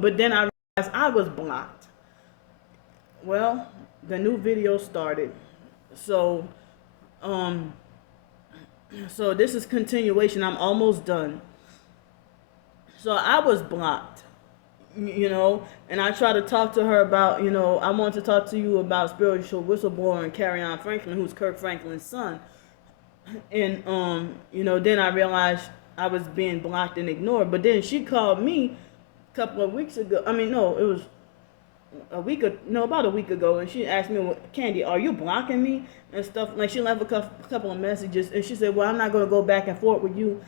But then I realized I was blocked. Well, the new video started. So, um, so this is continuation. I'm almost done. So I was blocked, and I tried to talk to her about, I want to talk to you about spiritual whistleblower and Carry On Franklin, who's Kirk Franklin's son. And then I realized I was being blocked and ignored. But then she called me a couple of weeks ago. I mean, no, it was about a week ago, and she asked me, well, Candy, are you blocking me and stuff? Like, she left a couple of messages, and she said, well, I'm not going to go back and forth with you.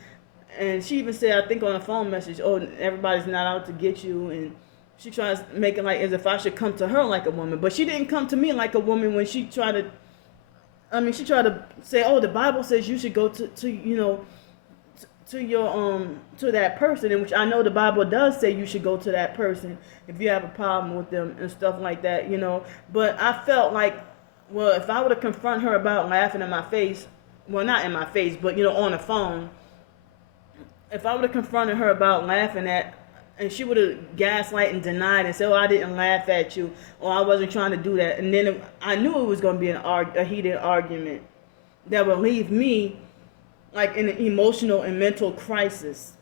And she even said, I think on a phone message, oh, everybody's not out to get you. And she tries to make it like as if I should come to her like a woman. But she didn't come to me like a woman when she tried to, she tried to say, oh, the Bible says you should go to that person, in which I know the Bible does say you should go to that person if you have a problem with them and stuff like that, But I felt like, well, if I were to confront her about laughing in my face, well, not in my face, but on the phone, if I would have confronted her about laughing at, and she would have gaslight and denied and said, oh, I didn't laugh at you, or I wasn't trying to do that, and then I knew it was going to be a heated argument that would leave me like in an emotional and mental crisis,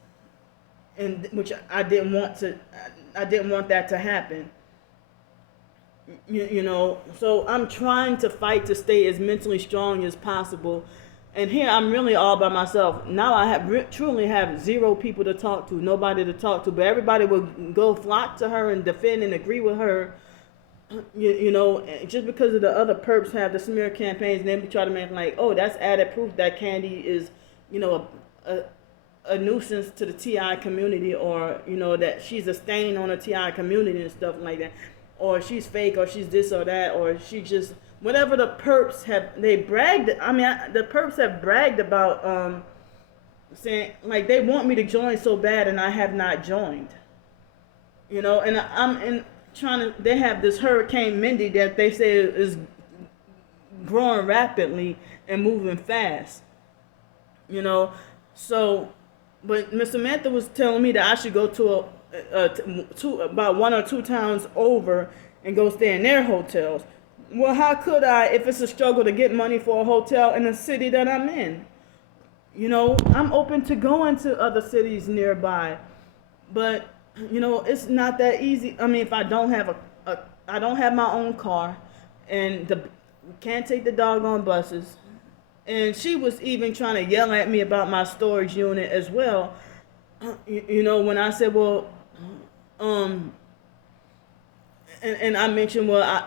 and which I didn't want that to happen. So I'm trying to fight to stay as mentally strong as possible. And here I'm really all by myself. Now I truly have zero people to talk to, nobody to talk to, but everybody will go flock to her and defend and agree with her. Just because of the other perps have the smear campaigns, and then try to make like, oh, that's added proof that Candy is, a nuisance to the TI community, or that she's a stain on the TI community and stuff like that, or she's fake, or she's this or that, or she just whatever the perps have, they bragged. The perps have bragged about, saying like they want me to join so bad, and I have not joined. And I'm in trying to. They have this Hurricane Mindy that they say is growing rapidly and moving fast. So, but Miss Samantha was telling me that I should go to about 1 or 2 towns over and go stay in their hotels. Well, how could I if it's a struggle to get money for a hotel in the city that I'm in? I'm open to going to other cities nearby, but it's not that easy. If I don't have I don't have my own car, and can't take the doggone buses. And she was even trying to yell at me about my storage unit as well. When I said, well, and I mentioned, well,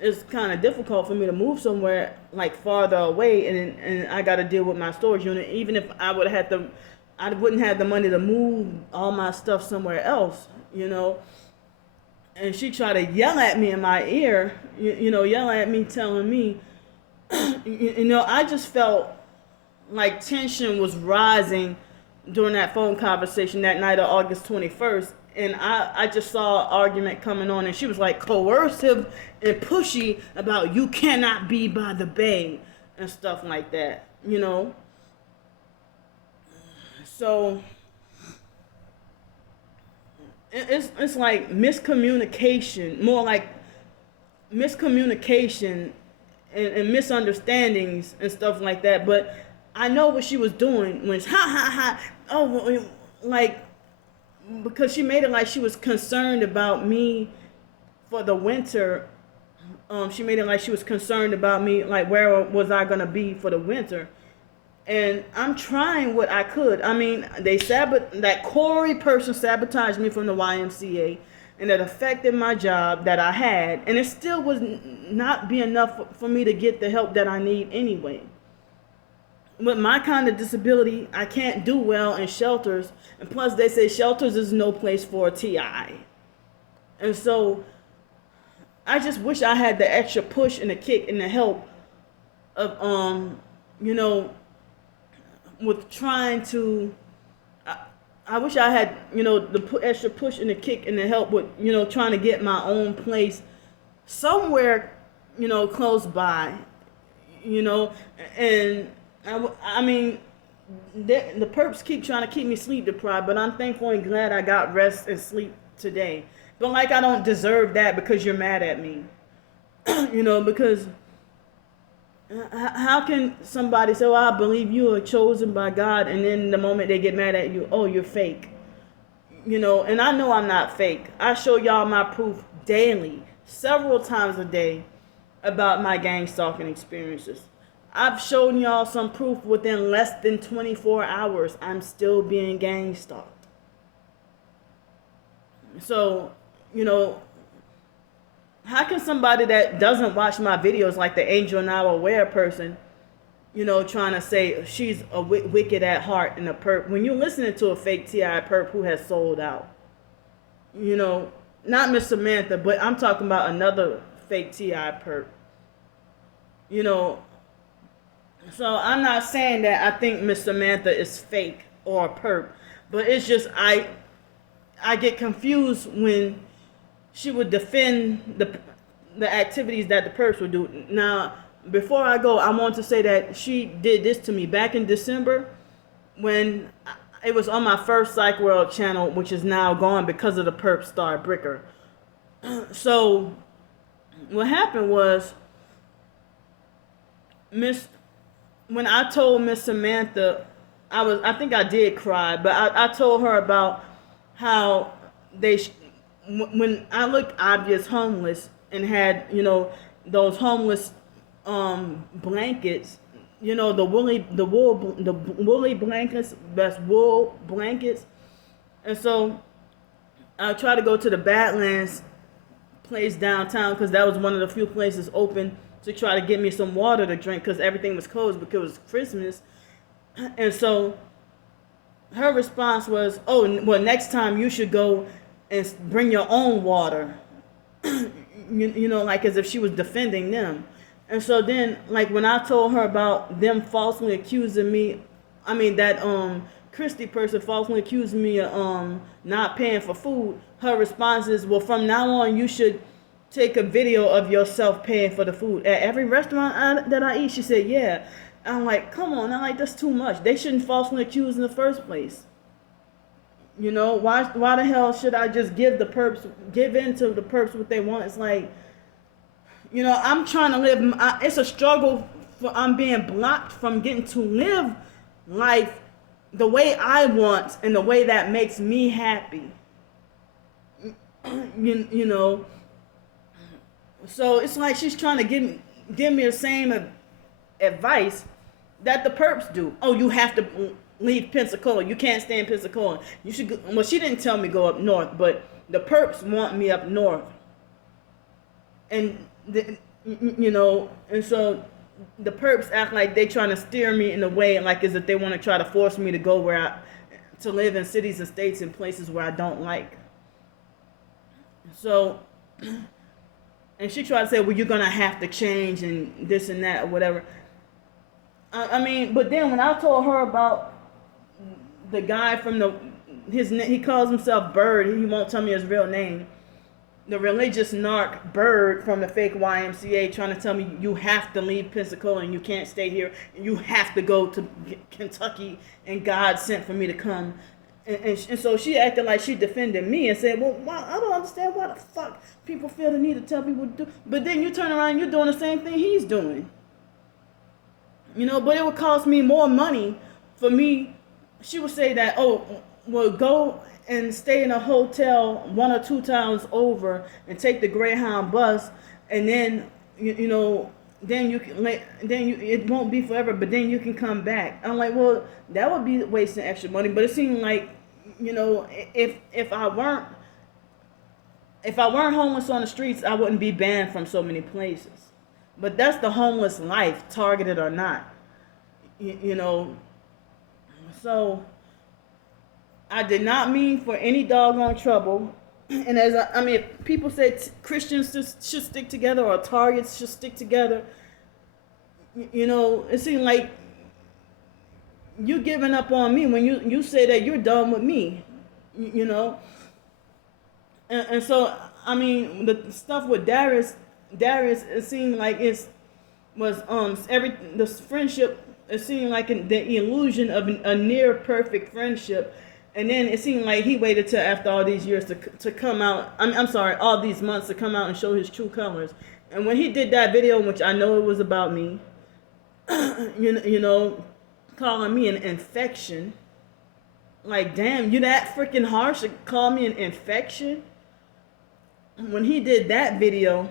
it's kind of difficult for me to move somewhere like farther away, and I got to deal with my storage unit. Even if I would have I wouldn't have the money to move all my stuff somewhere else, And she tried to yell at me in my ear, yell at me, telling me, I just felt like tension was rising during that phone conversation that night of August 21st. And I just saw an argument coming on, and she was like coercive and pushy about you cannot be by the bay and stuff like that, So it's like miscommunication, more like miscommunication and misunderstandings and stuff like that. But I know what she was doing when it's ha ha ha. Oh, like, because she made it like she was concerned about me for the winter. She made it like she was concerned about me, like where was I gonna be for the winter. And I'm trying what I could. That Corey person sabotaged me from the YMCA, and that affected my job that I had, and it still was not be enough for me to get the help that I need anyway. With my kind of disability, I can't do well in shelters, and plus they say shelters is no place for a TI. And so I just wish I had the extra push and the kick and the help of with trying to. I wish I had, the extra push and the kick and the help with, trying to get my own place somewhere, close by, and I mean, the perps keep trying to keep me sleep deprived, but I'm thankful and glad I got rest and sleep today. But like I don't deserve that because you're mad at me. Because how can somebody say, well, I believe you are chosen by God, and then the moment they get mad at you, oh, you're fake. And I know I'm not fake. I show y'all my proof daily, several times a day, about my gang stalking experiences. I've shown y'all some proof within less than 24 hours I'm still being gang stalked. So, how can somebody that doesn't watch my videos, like the Angel Now Aware person, trying to say she's a wicked at heart and a perp, when you're listening to a fake T.I. perp who has sold out? Not Miss Samantha, but I'm talking about another fake T.I. perp. So I'm not saying that I think Miss Samantha is fake or a perp, but it's just I get confused when she would defend the activities that the perps would do. Now, before I go, I want to say that she did this to me back in December when it was on my first Psych World channel, which is now gone because of the perp star Bricker. So what happened was, when I told Miss Samantha, I think I did cry, but I told her about how when I looked obvious homeless and had, those homeless blankets, the woolly blankets, that's wool blankets. And so I tried to go to the Badlands place downtown because that was one of the few places open to try to get me some water to drink because everything was closed because it was Christmas. And so her response was, oh, well, next time you should go and bring your own water. Like as if she was defending them. And so then, like when I told her about them falsely accusing me, that Christy person falsely accused me of not paying for food, her response is, well, from now on you should take a video of yourself paying for the food at every restaurant that I eat. She said, yeah. I'm like, come on, I'm like, that's too much. They shouldn't falsely accuse in the first place. Why the hell should I just give in to the perps what they want? It's like, I'm trying to live, it's a struggle for I'm being blocked from getting to live life the way I want and the way that makes me happy. So it's like she's trying to give me the same advice that the perps do. Oh, you have to leave Pensacola. You can't stay in Pensacola. You should go. Well, she didn't tell me go up north, but the perps want me up north. And and so the perps act like they trying to steer me in a way like as if they want to try to force me to go to live in cities and states and places where I don't like. So, and she tried to say, well, you're going to have to change and this and that or whatever. But then when I told her about the guy from he calls himself Bird, he won't tell me his real name, the religious narc Bird from the fake YMCA trying to tell me you have to leave Pensacola and you can't stay here, and you have to go to Kentucky and God sent for me to come. And so she acted like she defended me and said, well, I don't understand why the fuck people feel the need to tell people to do. But then you turn around and you're doing the same thing he's doing. But it would cost me more money for me. She would say that, oh, well, go and stay in a hotel 1 or 2 towns over and take the Greyhound bus, and then, then it won't be forever, but then you can come back. I'm like, well, that would be wasting extra money. But it seemed like, if I weren't homeless on the streets, I wouldn't be banned from so many places. But that's the homeless life, targeted or not. So I did not mean for any doggone trouble. And if people say Christians should stick together or targets should stick together, it seems like you giving up on me when you say that you're done with me, And so, the stuff with Darius, it seemed like the friendship it seemed like the illusion of a near perfect friendship. And then it seemed like he waited till after all these years to come out. I'm sorry, all these months to come out and show his true colors. And when he did that video, which I know it was about me, you know, calling me an infection. Like, damn, you that freaking harsh to call me an infection? When he did that video,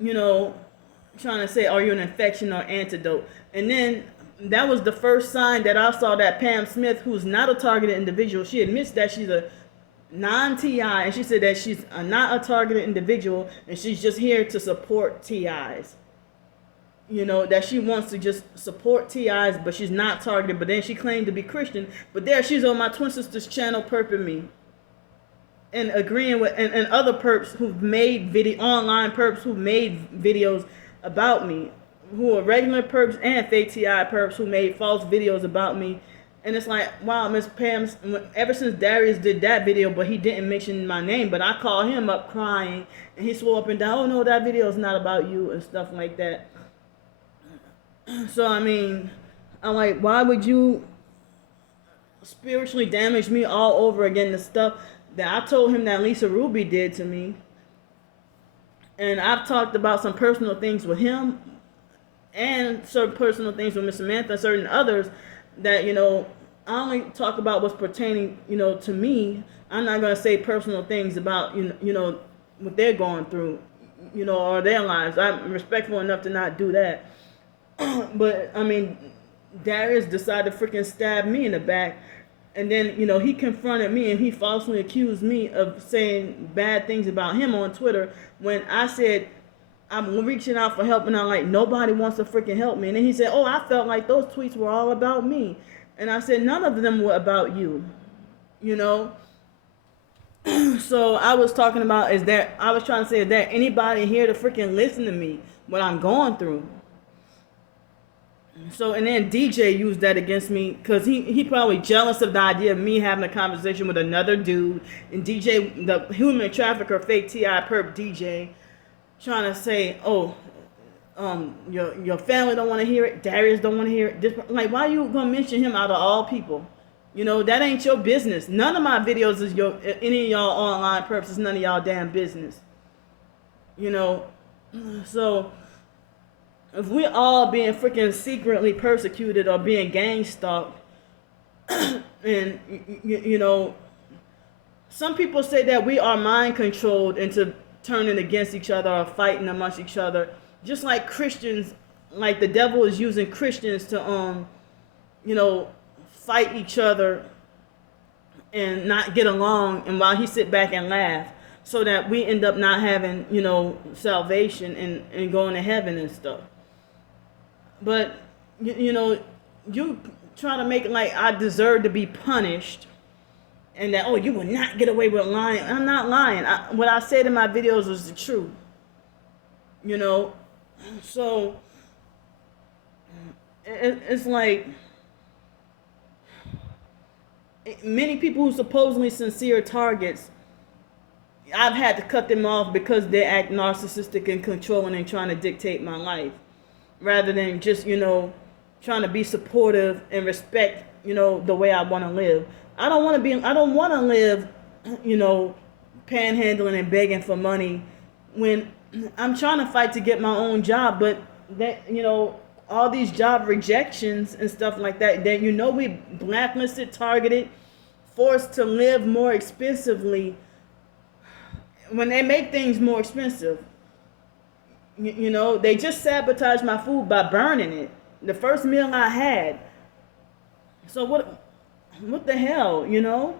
you know, trying to say, are you an infection or antidote? And then that was the first sign that I saw that Pam Smith, who's not a targeted individual, she admits that she's a non-TI, and she said that she's not a targeted individual, and she's just here to support TIs. You know, that she wants to just support TIs, but she's not targeted. But then she claimed to be Christian. But there she's on my twin sister's channel perping me. And agreeing with, and other perps who've made online perps who've made videos about me. Who are regular perps and fake TI perps who made false videos about me. And it's like, wow, Miss Pam, ever since Darius did that video, but he didn't mention my name, but I called him up crying, and he swore up and down, oh no, that video is not about you, and stuff like that. So, I mean, I'm like, why would you spiritually damage me all over again? The stuff that I told him that Lisa Ruby did to me. And I've talked about some personal things with him and certain personal things with Miss Samantha and certain others that, you know, I only talk about what's pertaining, you know, to me. I'm not going to say personal things about, you know, what they're going through, you know, or their lives. I'm respectful enough to not do that. But, I mean, Darius decided to freaking stab me in the back. And then, you know, he confronted me and he falsely accused me of saying bad things about him on Twitter when I said I'm reaching out for help and I'm like, nobody wants to freaking help me. And then he said, oh, I felt like those tweets were all about me. And I said, none of them were about you, you know. So I was talking about, I was trying to say, is there anybody here to freaking listen to me, what I'm going through? So, and then DJ used that against me because he probably jealous of the idea of me having a conversation with another dude. And DJ, the human trafficker, fake TI perp DJ, trying to say, oh, your family don't want to hear it. Darius don't want to hear it. Like, why you going to mention him out of all people? You know, that ain't your business. None of my videos is any of y'all online perps. It's none of y'all damn business. You know, so if we're all being freaking secretly persecuted or being gang stalked, and you know, some people say that we are mind controlled into turning against each other or fighting amongst each other, just like Christians, like the devil is using Christians to you know, fight each other and not get along, and while he sit back and laugh, so that we end up not having, you know, salvation and going to heaven and stuff. But, you know, you try to make it like I deserve to be punished and that, oh, you will not get away with lying. I'm not lying. What I said in my videos was the truth. You know? So, it's like many people who supposedly sincere targets, I've had to cut them off because they act narcissistic and controlling and trying to dictate my life. Rather than just, you know, trying to be supportive and respect, you know, the way I want to live. I don't want to live, you know, panhandling and begging for money when I'm trying to fight to get my own job. But that, you know, all these job rejections and stuff like that, that, you know, we blacklisted, targeted, forced to live more expensively when they make things more expensive. You know, they just sabotaged my food by burning it. The first meal I had. So what the hell, you know?